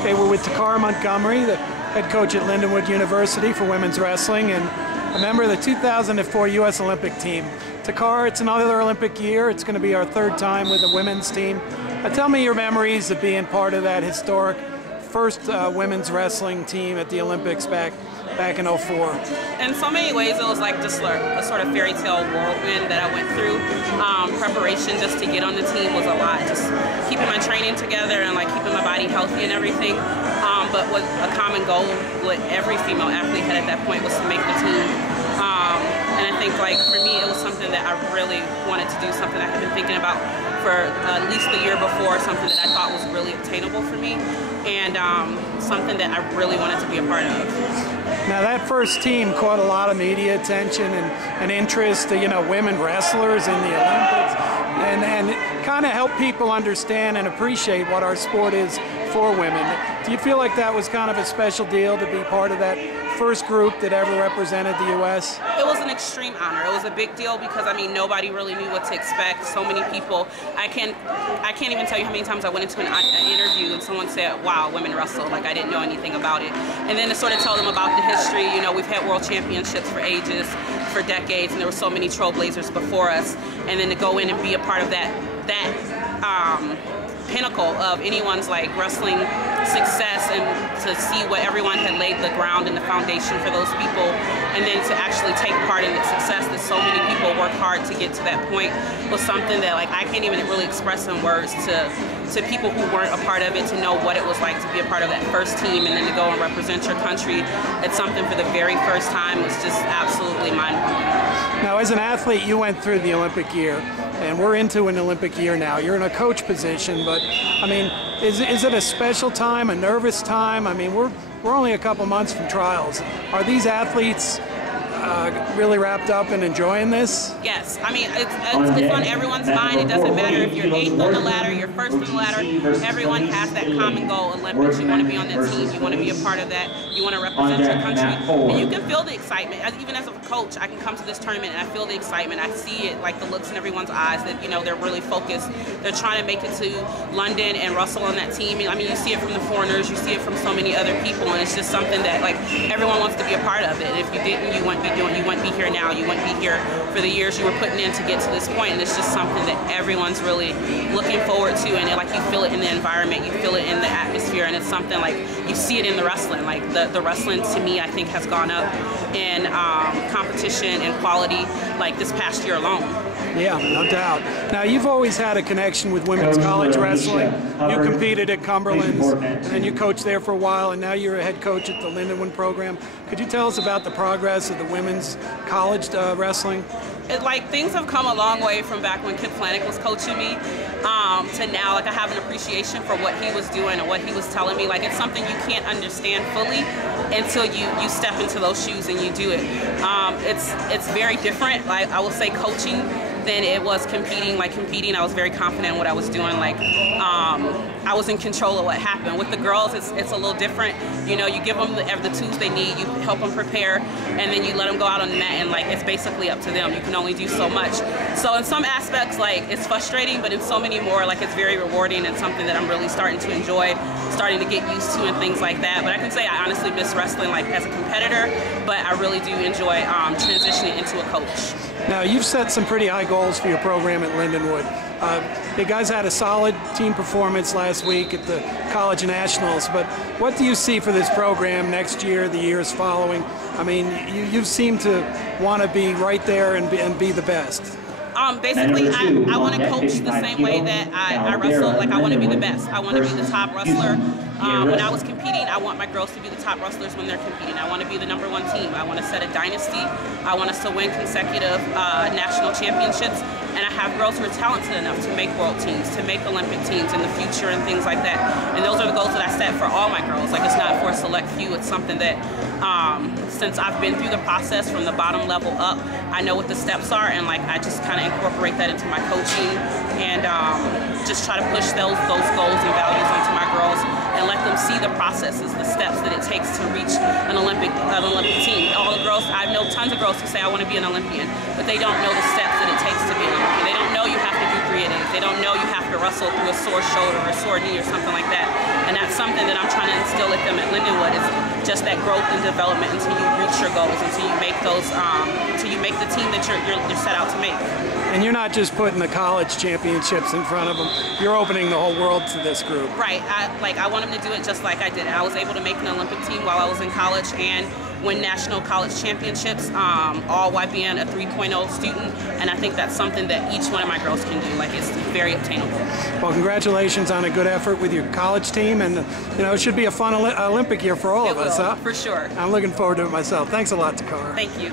Okay, we're with Toccara Montgomery, the head coach at Lindenwood University for women's wrestling and a member of the 2004 U.S. Olympic team. Toccara, it's another Olympic year. It's going to be our third time with the women's team. Tell me your memories of being part of that historic first women's wrestling team at the Olympics back in '04. In so many ways, it was like just a sort of fairy tale whirlwind that I went through. Preparation just to get on the team was a lot. Just keeping my training together and like keeping my body healthy and everything. But what a common goal what every female athlete had at that point was to make the team. And I think like for me, it was something that I really wanted to do, something I had been thinking about for at least the year before, something that I thought was really attainable for me, and something that I really wanted to be a part of. Now that first team caught a lot of media attention and interest, women wrestlers in the Olympics, and kind of help people understand and appreciate what our sport is for women. Do you feel like that was kind of a special deal to be part of that first group that ever represented the U.S.? It was an extreme honor. It was a big deal because I mean nobody really knew what to expect. So many people. I can't even tell you how many times I went into an interview and someone said, "Wow, women wrestle." Like I didn't know anything about it. And then to sort of tell them about the history. We've had world championships for ages, for decades, and there were so many trailblazers before us. And then to go in and be a part of that pinnacle of anyone's like wrestling success, and to see what everyone had laid the ground and the foundation for those people, and then to actually take part in the success that so many people worked hard to get to that point, was something that like I can't even really express in words to people who weren't a part of it, to know what it was like to be a part of that first team and then to go and represent your country. It's something for the very first time. It was just absolutely mind-blowing. Now as an athlete, you went through the Olympic year, and we're into an Olympic year now. You're in a coach position, but I mean, is it a special time, a nervous time? I mean, we're only a couple months from trials. Are these athletes really wrapped up and enjoying this? Yes, I mean it's on everyone's mind. It doesn't matter if you're 8th on the ladder, you're 1st on the ladder. Everyone has that common goal, Olympics. You want to be on that team. You want to be a part of that. You want to represent your country, and you can feel the excitement. Even as a coach, I can come to this tournament and I feel the excitement. I see it, like the looks in everyone's eyes that they're really focused. They're trying to make it to London and wrestle on that team. I mean, you see it from the foreigners, you see it from so many other people, and it's just something that like everyone wants to be a part of it. And if you didn't, you wouldn't be here now. You wouldn't be here for the years you were putting in to get to this point. And it's just something that everyone's really looking forward to, and like you feel it in the environment, you feel it in the atmosphere, and it's something like you see it in the wrestling. Like the wrestling to me, I think, has gone up in competition and quality like this past year alone. Yeah, no doubt. Now, you've always had a connection with women's college wrestling. You competed at Cumberland's, and then you coached there for a while, and now you're a head coach at the Lindenwood program. Could you tell us about the progress of the women's college wrestling? Things have come a long way from back when Kip Flanick was coaching me to now. Like I have an appreciation for what he was doing and what he was telling me. Like it's something you can't understand fully until you step into those shoes and you do it. It's very different. Like I will say, coaching than it was competing. Like competing, I was very confident in what I was doing. Like I was in control of what happened. With the girls, it's a little different. You give them the tools they need, you help them prepare, and then you let them go out on the mat, and like it's basically up to them. You can only do so much. So in some aspects, like it's frustrating, but in so many more, like it's very rewarding and something that I'm really starting to enjoy, starting to get used to and things like that. But I can say I honestly miss wrestling like as a competitor, but I really do enjoy transitioning into a coach. Now, you've set some pretty high goals for your program at Lindenwood. You guys had a solid team performance last week at the College Nationals, but what do you see for this program next year, the years following? I mean, you seem to want to be right there and be the best. Basically, I want to coach the same way that I wrestle. Like, I want to be the best. I want to be the top wrestler. When I was competing, I want my girls to be the top wrestlers when they're competing. I want to be the #1 team. I want to set a dynasty. I want us to win consecutive national championships. And I have girls who are talented enough to make world teams, to make Olympic teams in the future and things like that. And those are the goals that I set for all my girls. Like, it's not for a select few. It's something that, since I've been through the process from the bottom level up, I know what the steps are, and like I just kind of incorporate that into my coaching, and just try to push those goals and values onto my girls, and let them see the processes, the steps that it takes to reach an Olympic team. All the girls, I know tons of girls who say I want to be an Olympian, but they don't know the steps that it takes to be an Olympian. They don't know you have to do victory it is. They don't know you have to wrestle through a sore shoulder or a sore knee or something like that. And that's something that I'm trying to instill at them at Lindenwood, is just that growth and development until you reach your goals, until you make those, until you make the team that you're set out to make. And you're not just putting the college championships in front of them, you're opening the whole world to this group. Right. I want them to do it just like I did. I was able to make an Olympic team while I was in college and win national college championships, all while being a 3.0 student. And I think that's something that each one of my girls can do. Like, it's very obtainable. Well, congratulations on a good effort with your college team, and it should be a fun Olympic year for all of us, huh? For sure. I'm looking forward to it myself. Thanks a lot, Toccara. Thank you.